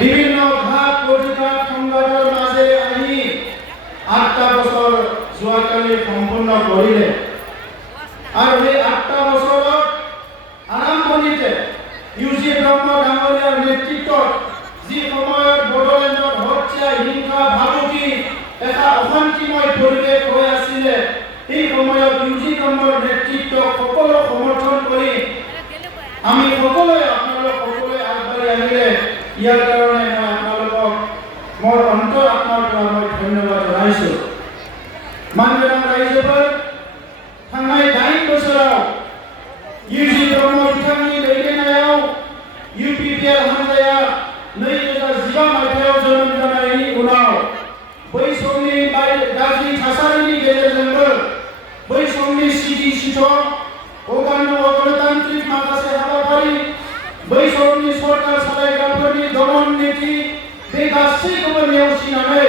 বিভিন্ন ঘাট প্রতিঘাত সংঘাতৰ মাজেৰে আহি ৮টা বছৰ যোৱাকালি সম্পূৰ্ণ কৰিলে আৰু এই ৮টা বছৰত আৰম্ভণিতে ইউজি ব্ৰহ্ম ডাঙৰীয়াৰ নেতৃত্বত যি সময়ত বড়োলেণ্ডত হত্যা হিংসা ভাবুকি এটা অশান্তিময় পৰিৱেশ হৈ আছিলে এই সময়ত ইউজি ব্ৰহ্মৰ নেতৃত্বক সকলো সমৰ্থন কৰি আমি সকলোৱে আপোনালোক সকলোৱে আগবাঢ়ি আহিলে ইয়াৰ কাৰণে মই আপোনালোকক মোৰ অন্তৰ আত্মাৰ পৰা মই ধন্যবাদ জনাইছোঁ। মাননীয় ৰাইজবোৰ थांनाय 8 बोसोराव इउजी ब्रह्म बिथांनि दैदेननायाव इउपिपिएल हानजाया 2015 मायथाइयाव जोनोम जानायनि उनाव बै समनि गाज्रि थासारिनि गेजेरजोंबो बै समनि सिगि सिथ' गणतान्त्रिक माखासे हाबाफारि बै समनि सरकार सालायग्राफोरनि दमन नीति बे गासैखौबो नेवसिनानै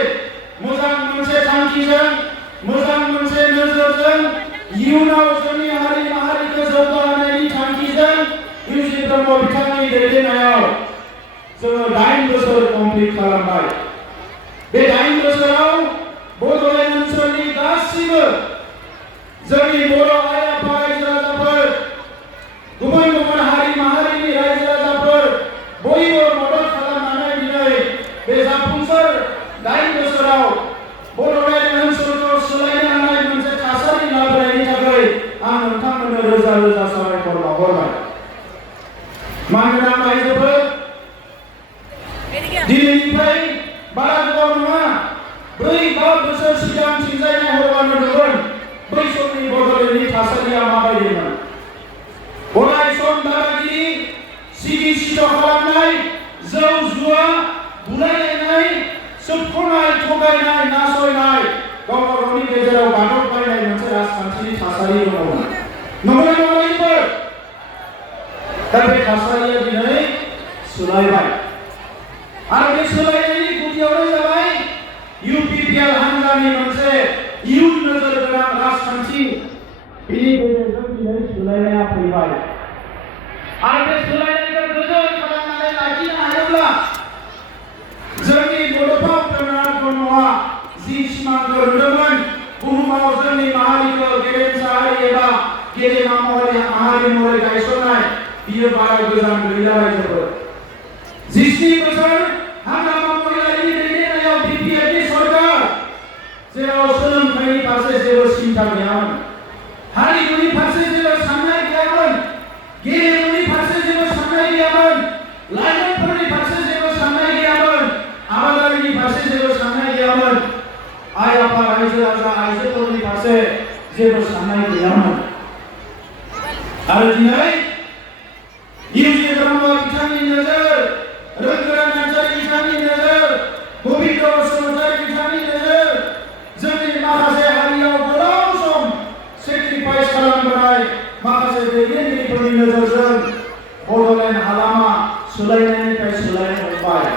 मोजां मोनसे थांखिजों मोजां मोनसे नोजोरजों इयुनाव जोंनि हारि माहारिखौ जौगाहोनायनि थांखिजों इउजी ब्रह्म बिथांनि दैदेननायाव जोङो 8 बोसोर कमप्लिट खालामबाय। बे 8 बोसोराव बड'लेण्ड ओनसोलनि गासिबो जोंनि बर' आइ आफा रायजो राजाफोर गुबुन गुबुन हारि माहारिनि रायजो राजाफोर बयबो मदद खालामनानै दिनै बे जाफुंसार 8 बोसोराव बड'लेण्ड ओनसोलखौ सोलायनो हानाय मोनसे थासारि लाबोनायनि थाखाय आं नोंथांमोननो रोजा रोजा साबायखर बावहरबाय। मानोना रायजोफोर दिनैनिफ्राय बारा गोबाव नङा 4-5 बोसोर सिगांथिंजाय नायहरबानो नुगोन बै समनि बड'लेण्डनि थासारिया माबायदिमोन। अराय सम दादागिरि सिगि सिथ' खालामनाय जौ जुवा बुलायलायनाय सोबख'नाय थगायनाय नासयनाय गावबा गावनि गेजेराव गादबलायनाय मोनसे राजखान्थिनि थासारि दङमोन। नंगौना नङा रायजोफोर? दा बे थासारिया दिनै सोलायबाय आरो बे सोलायनायनि गुदियावनो जाबाय इउपिपिएल हानजानि मोनसे इयुन नोजोर गोनां राजखान्थि बेनि गेजेरजों दिनै सोलायनाया फैबाय आरो बे सोलायनायखौ गोजौ खालामनानै लाखिनो हायोब्ला जोंनि बड'फा उपेन्द्रनाथ ब्रह्मआ जि सिमांखौ नुदोंमोन बुहुमाव जोंनि माहारिखौ गेरेमसा हारि एबा गेदेमा माहारि महरै गायसननाय बियो बारा गोजान गैला रायजोफोर। 17 बोसोर हाग्रामा महिलारिनि दैदेननायाव बिपिएफनि सरकार जेराव सोलोंथाइनि फारसे जेबो सिन्था गैयामोन, हारिमुनि फारसे जेबो साननाय गैयामोन, गेलेमुनि फारसे जेबो साननाय गैयामोन, लाइमोनफोरनि फारसे जेबो साननाय गैयामोन, आबादारिनि फारसे जेबो साननाय गैयामोन, आइ आफा रायजो राजा आइजोफोरनि फारसे जेबो साननाय गैयामोन। आरो दिनै इउजी ब्रह्म बिथांनि नोजोर, रोंगोरा नार्जारी बिथांनि नोजोर, गोबिन्द बसुमतारी बिथांनि नोजोर, जोंनि माखासे हारियाव गोलाव सम सेक्रिफाइस खालामबोनाय माखासे दैदेनगिरिफोरनि नोजोरजों बड'लेण्ड हालामा सोलायनायनिफ्राय सोलायनो हमबाय।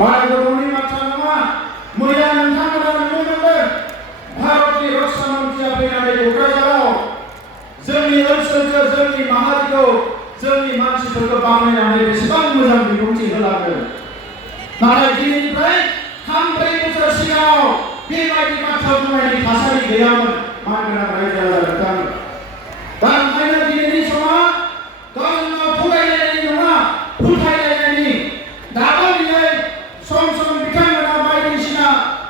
बारा गोबावनि बाथ्रा नङा, मैया नोंथांमोना नुनो मोनदों भारतनि रक्षा मन्त्रिया फैनानै क'क्राझाराव जोंनि ओनसोलखौ जोंनि माहारिखौ जोंनि मानसिफोरखौ बाख्नायनानै बेसेबां मोजां बिबुंथि होलांदों। नाथाय दिनैनिफ्राय 3-4 बोसोर सिगाङाव बेबायदि बाथ्रा बुंनायनि थासारि गैयामोन मानोना रायजो राजा बिथां। दा ओंखायनो दिनैनि समा गावजों गाव थगायलायनायनि नङा, फोथायलायनायनि। दाबो दिनै सम सम बिथांमोना बायदिसिना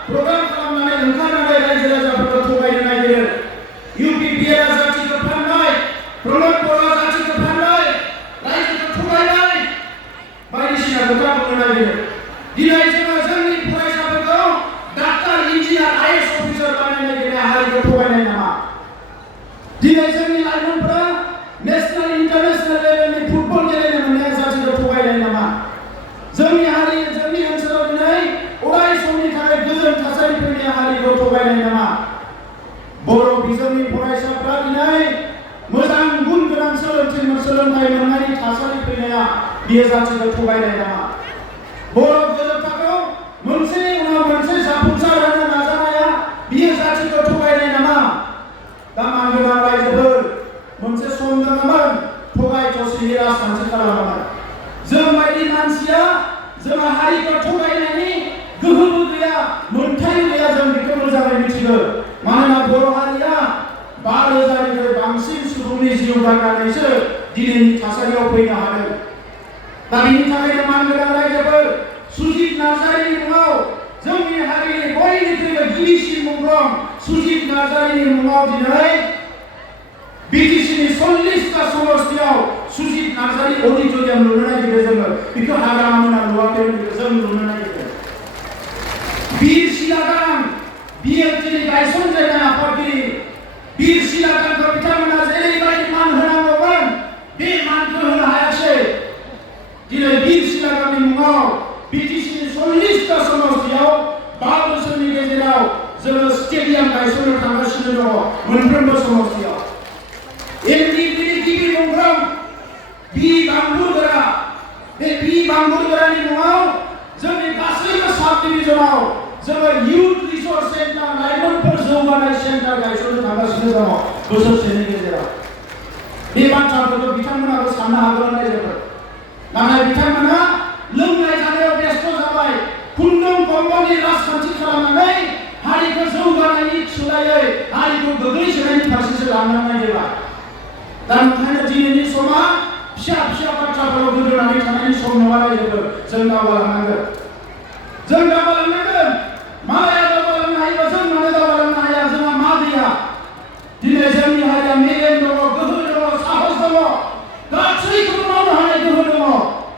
प्रग्राम खालामनानै ओंखारनानै रायजो राजाफोरखौ थगायनो नागिरो। इउपिपिएल जाथिखौ फाननाय, प्रमद बर'आ जाथिखौ फाननाय, रायजोखौ थगायनाय बायदिसिना खोथा बुंनो नागिरो। दिनै जोङो जोंनि फरायसाफोरखौ डाक्टार, इन्जिनियार, आइएएस अफिसार बानायनो नागिरनाय हारिखौ थगायनाय नामा? दिनै जोंनि लाइमोनफोरा नेशनेल इन्टारनेशनेल लेभेलनि फुटबल गेलेनो मोननाय जाथिखौ थगायनाय नामा? जोंनि हारि, जोंनि ओनसोलाव दिनै अराय समनि थाखाय गोजोन थासारि फैनाय हारिखौ थगायनाय नामा? बर' बिजोंनि फरायसाफ्रा दिनै मोजां गुन गोनां सोलोंथाइ मोननायनि थासारि फैनाया बियो जाथिखौ थगायनाय नामा? बर' गोजोनथाखौ मोनसेनि उनाव मोनसे जाफुंसार होनो नाजानाया बियो जाथिखौ थगायनाय नामा? दा मानगोनां रायजोफोर मोनसे सम दङमोन थगाय थसिनि राजखान्थि खालामोमोन। जों बायदि मानसिया जोङो हारिखौ थगायनायनि गोहोबो गैया, मोनथाय गैया, जों बेखौ मोजाङै मिथिगौ। मानोना बर' हारिया 5,000निख्रुइ बांसिन सुबुंनि जिउ गारनानैसो दिनैनि थासारियाव फैनो हादों। दा बेनि थाखायनो मानगोनां रायजोफोर, सुजित नार्जारिनि मुङाव जोंनि हारिनि बयनिख्रुइबो गिबिसिन मुंख्लं सुजित नार्जारिनि मुङाव दिनै बिटिसिनि 40टा समस्तियाव सुजित नार्जारि अडिट'रियाम लुनो नागिरदों जोङो। बेखौ हाग्रामा मोना लुवाखै, जों लुनो नागिरदों। बीर सिलागां बिएलटिनि गायसनजानाय आफादगिरि बीर सिलागांखौ बिथांमोना जेरैबायदि मान होनांगौमोन बे मानखौ होनो हायासै। दिनै बीर सिलागांनि मुङाव बिटिसिनि 40टा समस्तियाव 5 बोसोरनि गेजेराव जोङो स्टेडियाम गायसननो थांगासिनो दङ मोनफ्रोमबो समस्तियाव। एनडिपिनि गिबि मुंख्लं बि बांबुरगोरा, बे बि बांबुरगोरानि मुङाव जोंनि गासैबो साब डिभिजनाव जोङो इउथ रिसर्स सेन्टार, लाइमोनफोर जौगानाय सेन्टार गायसननो थांगासिनो दङ बोसोरसेनि गेजेराव। बे बाथ्राफोरखौ बिथांमोनाबो साननो हागोन रायजोफोर। नाथाय बिथांमोना लोंनाय जानायाव बेस्थ' जाबाय, खुन्दुं कम्बलनि राजखान्थि खालामनानै हारिखौ जौगानायनि सोलायै हारिखौ गोग्लैसोनायनि फारसेसो लांनो नागिरबाय। दा ओंखायनो दिनैनि समा फिसा फिसा बाथ्राफोराव गोदोनानै थानायनि सम नङा रायजोफोर। जों दावगालांनांगोन, जों दावगालांनांगोन। मालाया दावगालांनो हायोबा जों मानो दावगालांनो हाया? जोंहा मा गैया? दिनै जोंनि हारिया मेलेम दङ, गोहो दङ, साहस दङ, गासैखौबो मावनो हानाय गोहो दङ।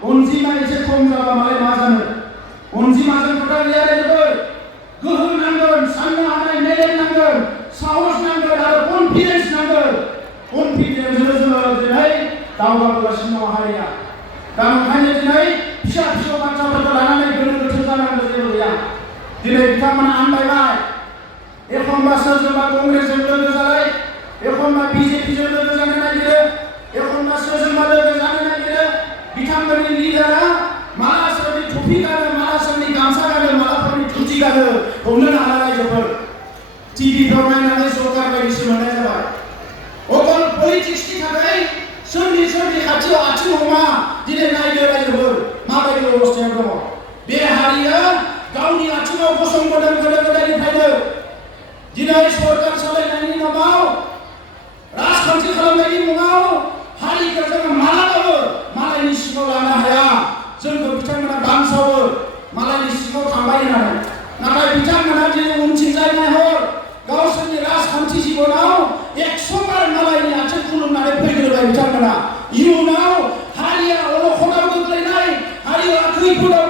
अनजिमा एसे खम जाबा मालाय मा जानो? अनजिमाजों खोथा गैया रायजोफोर। गोहो नांगोन, साननो हानाय मेलेम नांगोन, साहस नांगोन आरो कनफिडेन्स नांगोन। कनफिडेन्सजों जोङो दिनै दावगाबोगासिनो दङ हारिया। दा ओंखायनो दिनै फिसा फिसौ बाथ्राफोरखौ लानानै गोनो गोथो जानांगौ जेबो गैया। दिनै बिथांमोना आन्दायबाय। एखनबा सोरजोंबा कंग्रेसजों लोगो जालाय, एखनबा बिजेपिजों लोगो जानो नागिरो, एखनबा सोरजोंबा लोगो जानो नागिरो। बिथांमोननि लिडारा माला सोरनि टुपि गानो, माला सोरनि गामसा गानो, माला सोरनि धुति गानो हमनो हाला रायजोफोर। टिभिफ्राव नायनानै सरकार बायदिसो मोननाय जाबाय। अकल पलिटिक्सनि थाखाय सोरनि खाथियाव आथिं हमा। दिनै नायदो रायजोफोर माबायदि अबस्थायाव दङ। बे हारिया गावनि आथिङाव गसंबोदों गोदो गोदायनिफ्रायनो। दिनै सरकार सालायनायनि नामाव, राजखान्थि खालामनायनि मुङाव हारिखौ जोङो मालाबाबो मालायनि सिङाव लानो हाया। जोंखौ बिथांमोना दानसावो मालायनि सिङाव थांबाय होननानै। नाथाय बिथांमोना दिनै उनथिंजाय नायहर, गावसोरनि राजखान्थि जिबनाव 100 बार मालायनि आथिं खुलुमनानै फैग्रोबाय बिथांमोना। इयुनाव हारिया अलखदाव गोग्लैनाय, हारिया खैफोदाव